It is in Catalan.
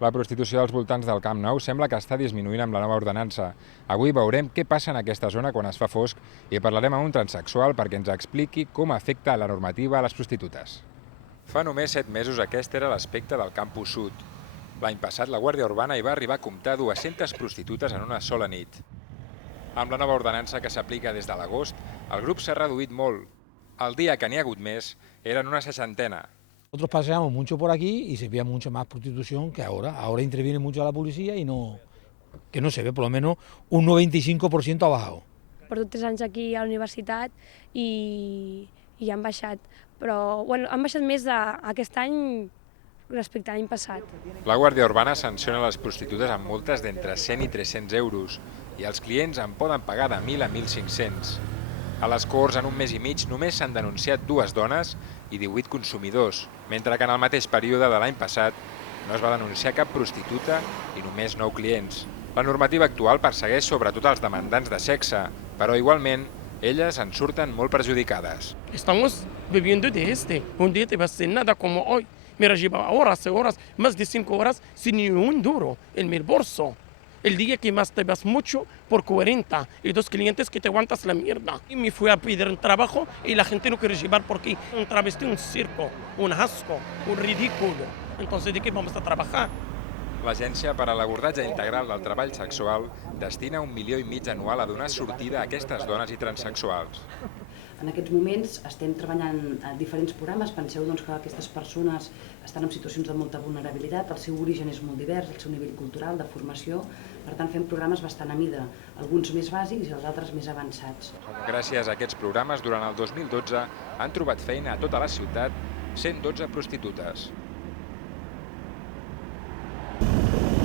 La prostitució als voltants del Camp Nou sembla que està disminuint amb la nova ordenança. Avui veurem què passa en aquesta zona quan es fa fosc i parlarem amb un transsexual perquè ens expliqui com afecta la normativa a les prostitutes. Fa només 7 mesos aquest era l'aspecte del Campus Sud. L'any passat la Guàrdia Urbana hi va arribar a comptar 200 prostitutes en una sola nit. Amb la nova ordenança que s'aplica des de l'agost, el grup s'ha reduït molt. El dia que n'hi ha hagut més eren una 60. Nosotros paseamos mucho por aquí y se veía mucha más prostitución que ahora. Ahora interviene mucho la policía y que no se ve, por lo menos un 95% ha bajado. Porto 3 anys aquí a la universitat i han baixat, però han baixat més aquest any respecte a l'any passat. La Guàrdia Urbana sanciona les prostitutes amb multes d'entre 100 i 300 euros i els clients en poden pagar de 1.000 a 1.500. A les Corts, en un mes i mig, només s'han denunciat 2 dones i 18 consumidors, mentre que en el mateix període de l'any passat no es va denunciar cap prostituta i només 9 clients. La normativa actual persegueix sobretot els demandants de sexe, però igualment elles en surten molt perjudicades. Estamos viviendo de un día te va a hacer nada como hoy. Mira, lleva horas y horas, más de 5 horas, sin ni un duro en mi bolso. El día que más te vas mucho, por 40, y 2 clientes que te aguantas la mierda. Y me fui a pedir un trabajo y la gente no quiere llevar porque un travesti, un circo, un asco, un ridículo. Entonces, ¿de qué vamos a trabajar? L'Agència per a l'Abordatge Integral del Treball Sexual destina 1,5 milions anual a donar sortida a aquestes dones i transsexuals. En aquests moments estem treballant a diferents programes. Penseu que aquestes persones estan en situacions de molta vulnerabilitat, el seu origen és molt divers, el seu nivell cultural, de formació. Per tant, fem programes bastant a mida, alguns més bàsics i els altres més avançats. Gràcies a aquests programes, durant el 2012 han trobat feina a tota la ciutat 112 prostitutes.